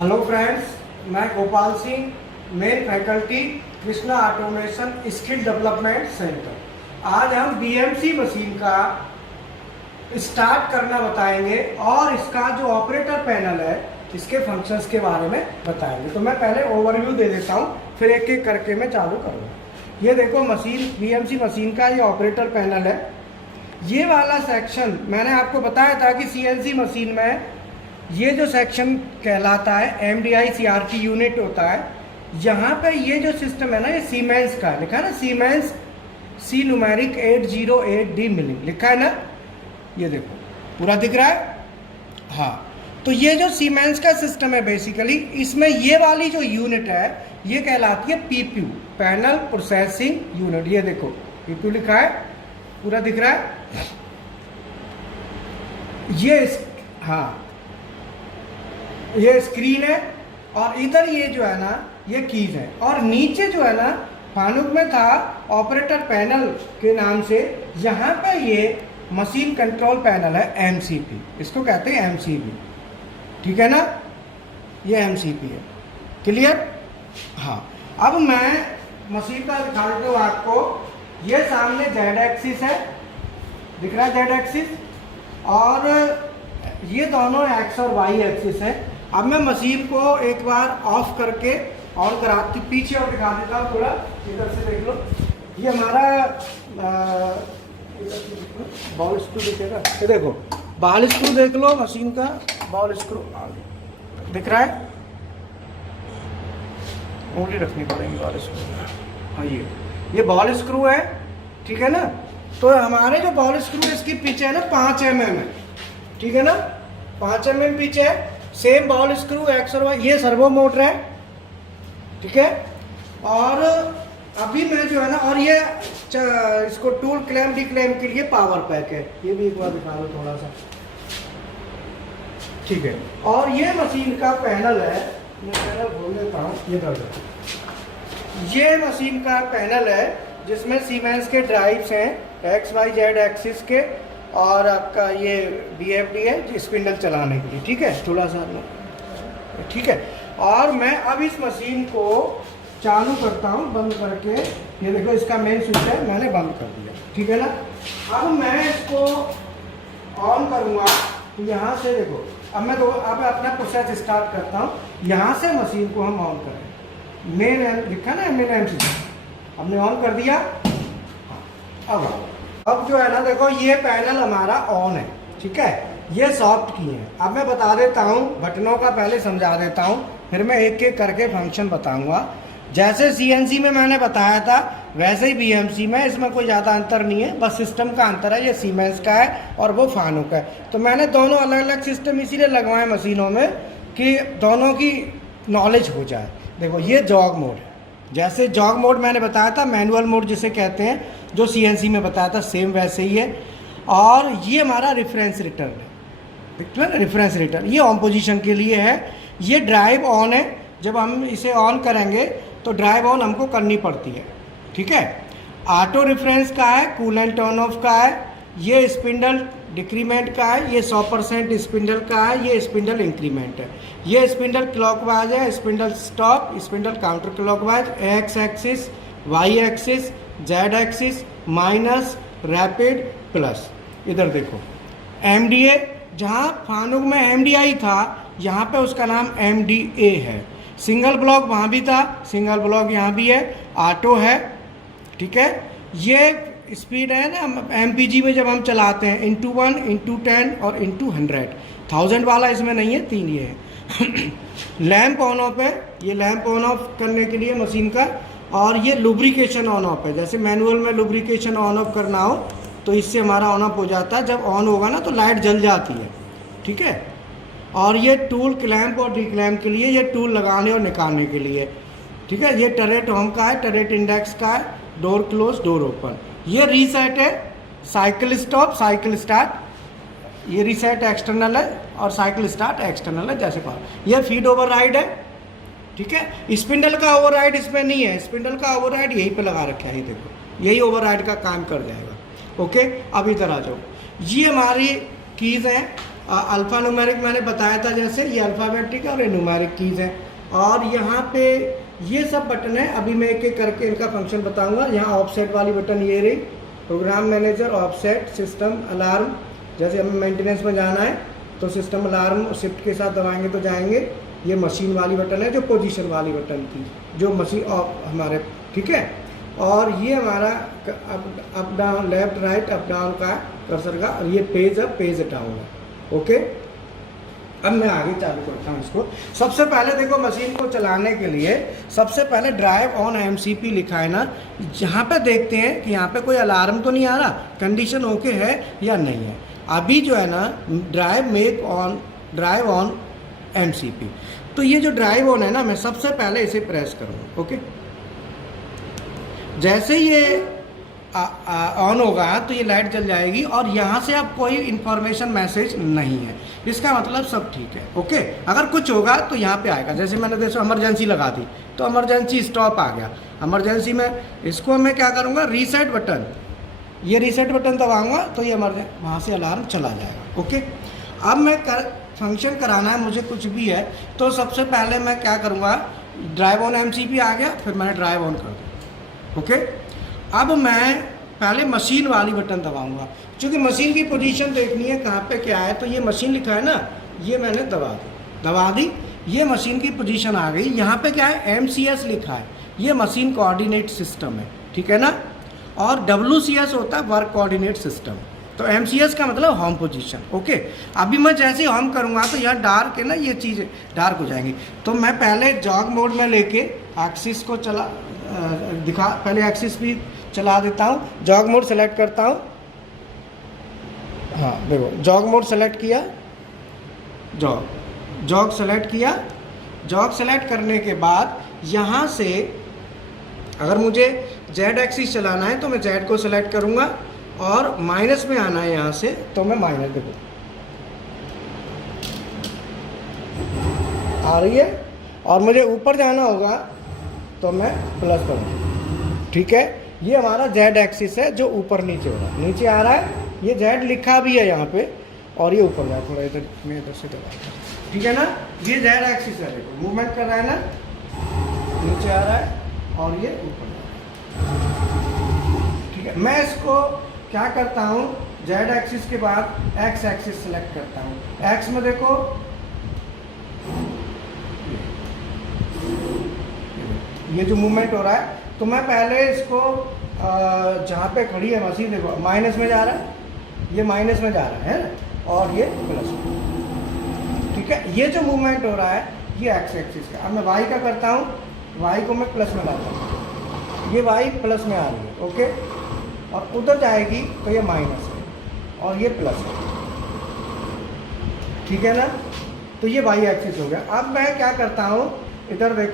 Hello friends, मैं Gopal Singh, main faculty Krishna automation skill development centre. आज हम बीएमसी मशीन का स्टार्ट करना बताएंगे और इसका जो ऑपरेटर पैनल है इसके फंक्शंस के बारे में बताएंगे। तो मैं पहले ओवरव्यू दे देता हूँ, फिर एक एक करके मैं चालू करूँगा। ये देखो मशीन, बीएमसी मशीन का ये ऑपरेटर पैनल है। ये वाला सेक्शन मैंने आपको बताया था कि सीएनसी मशीन में ये जो सेक्शन कहलाता है एमडीआई सीआरटी यूनिट होता है। यहाँ पे ये जो सिस्टम है ना, ये सीमेंस का लिखा है ना, सीमेंस सी न्यूमेरिक 808D मिलिंग लिखा है ना, ये देखो पूरा दिख रहा है। हाँ, तो ये जो सीमेंस का सिस्टम है बेसिकली, इसमें ये वाली जो यूनिट है ये कहलाती है पीपीयू, पैनल प्रोसेसिंग यूनिट। ये देखो पीपीयू लिखा है, पूरा दिख रहा है ये। हाँ, ये स्क्रीन है और इधर ये जो है ना ये कीज है, और नीचे जो है ना फानुक में था ऑपरेटर पैनल के नाम से, यहाँ पे ये मशीन कंट्रोल पैनल है एमसीपी, इसको कहते हैं एमसीपी। ठीक है ना, ये एमसीपी है। क्लियर? हाँ, अब मैं मशीन का दिखा देता हूँ आपको। ये सामने जेड एक्सिस है, दिख रहा है जेड एक्सिस, और ये दोनों एक्स और वाई एक्सिस है। अब मैं मशीन को एक बार ऑफ करके ऑन कराती, पीछे और दिखा देता हूँ थोड़ा, इधर से देख लो। ये हमारा बॉल स्क्रू दिखेगा, ये देखो बॉल स्क्रू देख लो, मशीन का बॉल स्क्रू दिख रहा है, उंगली रखनी पड़ेगी बॉल स्क्रू। हाँ, ये बॉल स्क्रू है, ठीक है ना। तो हमारे जो बॉल स्क्रू है इसकी पिच है ना 5 mm है, ठीक है ना, 5 mm पिच है। सेम बॉल स्क्रू एक्स और वाई, ये सर्वो मोटर है, ठीक है। और अभी मैं जो है ना, और ये इसको टूल क्लैम डी क्लैम के लिए पावर पैक है, ये भी एक बार दिखा दो थोड़ा सा, ठीक है। और ये मशीन का पैनल है, मैं पैनल खोल देता हूँ, ये दर्ज, ये मशीन का पैनल है जिसमें सीमेंस के ड्राइव्स हैं एक्स वाई जेड एक्सिस के, और आपका ये BFD है स्पिंडल चलाने के लिए, ठीक है, थोड़ा सा, ठीक है। और मैं अब इस मशीन को चालू करता हूँ बंद करके। ये देखो इसका मेन स्विच है, मैंने बंद कर दिया, ठीक है ना। अब मैं इसको ऑन करूँगा तो यहाँ से देखो, अब मैं अब अपना प्रोसेस स्टार्ट करता हूँ। यहाँ से मशीन को हम ऑन करें, मेन लिखा ना मेन MC, हमने ऑन कर दिया। अब जो है ना देखो, ये पैनल हमारा ऑन है, ठीक है। ये सॉफ्ट की है। अब मैं बता देता हूँ, बटनों का पहले समझा देता हूँ, फिर मैं एक एक करके फंक्शन बताऊंगा। जैसे CNC में मैंने बताया था वैसे ही BMC में, इसमें कोई ज़्यादा अंतर नहीं है, बस सिस्टम का अंतर है। ये सीमेंस का है और वो फानुक है। तो मैंने दोनों अलग अलग सिस्टम इसीलिए लगवाए मशीनों में कि दोनों की नॉलेज हो जाए। देखो ये जॉग मोड है, जैसे जॉग मोड मैंने बताया था, मैनुअल मोड जिसे कहते हैं, जो CNC में बताया था सेम वैसे ही है। और ये हमारा रेफरेंस रिटर्न है, रेफरेंस रिटर्न, ये ऑन पोजीशन के लिए है। ये ड्राइव ऑन है, जब हम इसे ऑन करेंगे तो ड्राइव ऑन हमको करनी पड़ती है, ठीक है। ऑटो रेफरेंस का है, कूलेंट ऑन ऑफ का है, ये स्पिंडल डिक्रीमेंट का है, ये 100% स्पिंडल का है, ये स्पिंडल इंक्रीमेंट है। ये स्पिंडल क्लॉकवाइज है, spindle stop, spindle counter clockwise, X axis, Y axis, Z axis, minus, rapid, plus. इधर देखो MDA, जहाँ फानुक में MDI था यहाँ पे उसका नाम MDA है। सिंगल ब्लॉक वहाँ भी था, सिंगल ब्लॉक यहाँ भी है, ऑटो है, ठीक है। ये स्पीड है ना MPG में जब हम चलाते हैं ×1, ×10 और ×100, 1000 वाला इसमें नहीं है, 3 ये है। लैंप ऑन ऑफ है, ये लैंप ऑन ऑफ करने के लिए मशीन का। और ये लुब्रिकेशन ऑन ऑफ है, जैसे मैनुअल में लुब्रिकेशन ऑन ऑफ करना हो तो इससे हमारा ऑन ऑफ हो जाता है। जब ऑन होगा ना तो लाइट जल जाती है, ठीक है। और ये टूल क्लैंप और डिक्लैंप के लिए, ये टूल लगाने और निकालने के लिए, ठीक है। ये टरेट होम का है, टरेट इंडेक्स का है, डोर क्लोज डोर ओपन। ये रीसेट है, साइकिल स्टॉप साइकिल स्टार्ट, ये रीसेट एक्सटर्नल है और साइकिल स्टार्ट एक्सटर्नल है, जैसे पावर। ये फीड ओवरराइड है, ठीक है। स्पिंडल का ओवरराइड इसमें नहीं है, स्पिंडल का ओवरराइड यहीं पे लगा रखा है, ये देखो यही ओवरराइड का काम कर जाएगा। ओके, अब इधर आ जाओ, ये हमारी कीज हैं अल्फ़ा न्यूमेरिक मैंने बताया था, जैसे ये अल्फ़ाबेटिक और ये न्यूमेरिक कीज़ हैं। और यहाँ पे ये सब बटन है, अभी मैं एक एक करके इनका फंक्शन बताऊंगा। यहाँ ऑफसेट वाली बटन ये रही, program manager, offset, system alarm. जैसे हमें मेंटेनेंस में जाना है तो सिस्टम अलार्म शिफ्ट के साथ दबाएंगे तो जाएंगे। ये मशीन वाली बटन है जो पोजीशन वाली बटन थी, जो मशीन ऑफ हमारे, ठीक है। और ये हमारा up down, left right up down का कर्सर का, और ये पेज अप पेज डाउन है। ओके, अब मैं आगे चालू करता हूँ इसको। सबसे पहले देखो, मशीन को चलाने के लिए सबसे पहले ड्राइव ऑन एमसीपी लिखा है ना, यहाँ पे देखते हैं कि यहाँ पे कोई अलार्म तो नहीं आ रहा, कंडीशन ओके है या नहीं है। अभी जो है ना, ड्राइव ऑन एमसीपी, तो ये जो ड्राइव ऑन है ना, मैं सबसे पहले इसे प्रेस करूँगा। ओके, जैसे ये ऑन होगा तो ये लाइट जल जाएगी और यहाँ से अब कोई इन्फॉर्मेशन मैसेज नहीं है, इसका मतलब सब ठीक है। ओके, अगर कुछ होगा तो यहाँ पे आएगा। जैसे मैंने देखो इमरजेंसी लगा दी तो इमरजेंसी स्टॉप आ गया। इमरजेंसी में इसको मैं क्या करूँगा, रीसेट बटन, ये रीसेट बटन दबाऊँगा तो ये वहाँ से अलार्म चला जाएगा। ओके, अब मैं फंक्शन कराना है मुझे कुछ भी है, तो सबसे पहले मैं क्या करूँगा, ड्राइव ऑन एमसीपी आ गया, फिर मैंने ड्राइव ऑन कर दिया। ओके, अब मैं पहले मशीन वाली बटन दबाऊंगा, क्योंकि मशीन की पोजीशन देखनी है कहाँ पे क्या है। तो ये मशीन लिखा है ना, ये मैंने दबा दी, ये मशीन की पोजीशन आ गई। यहाँ पे क्या है, MCS लिखा है, ये मशीन कोऑर्डिनेट सिस्टम है, ठीक है ना। और WCS होता है वर्क कोऑर्डिनेट सिस्टम। तो MCS का मतलब होम पोजीशन। ओके, अभी मैं जैसे होम करूँगा तो यहाँ डार्क है ना, ये चीज़ डार्क हो जाएंगी। तो मैं पहले जॉग मोड में लेके एक्सिस को पहले एक्सिस भी चला देता हूँ। जॉग मोड सेलेक्ट करता हूँ, हाँ देखो जॉग मोड सेलेक्ट किया, जॉग सेलेक्ट किया। जॉग सेलेक्ट करने के बाद यहाँ से अगर मुझे जेड एक्सिस चलाना है तो मैं जेड को सेलेक्ट करूँगा, और माइनस में आना है यहाँ से तो मैं माइनस, देखो आ रही है। और मुझे ऊपर जाना होगा तो मैं प्लस करूँगा, ठीक है। ये हमारा जेड एक्सिस है जो ऊपर नीचे हो रहा है, नीचे आ रहा है, ये जेड लिखा भी है यहाँ पे, और ये ऊपर जाए थोड़ा इधर, मैं इधर से दबा, ठीक है ना। ये जेड एक्सिस है, देखो मूवमेंट कर रहा है ना, नीचे आ रहा है और ये ऊपर जा रहा है, ठीक है। मैं इसको क्या करता हूँ, जेड एक्सिस के बाद एक्स एक्सिस सेलेक्ट करता हूँ। एक्स में देखो ये जो मूवमेंट हो रहा है, तो मैं पहले इसको जहाँ पे खड़ी है मशीन, देखो माइनस में जा रहा है, ये माइनस में जा रहा है और ये प्लस में, ठीक है। ये जो मूवमेंट हो रहा है ये एक्स एक्सिस का। अब मैं वाई का करता हूँ, वाई को मैं प्लस में लाता हूँ, ये वाई प्लस में आ रही है। ओके, और उधर जाएगी तो ये माइनस है और ये प्लस है, ठीक है ना। तो ये वाई एक्सिस हो गया। अब मैं क्या करता हूँ, इधर देखो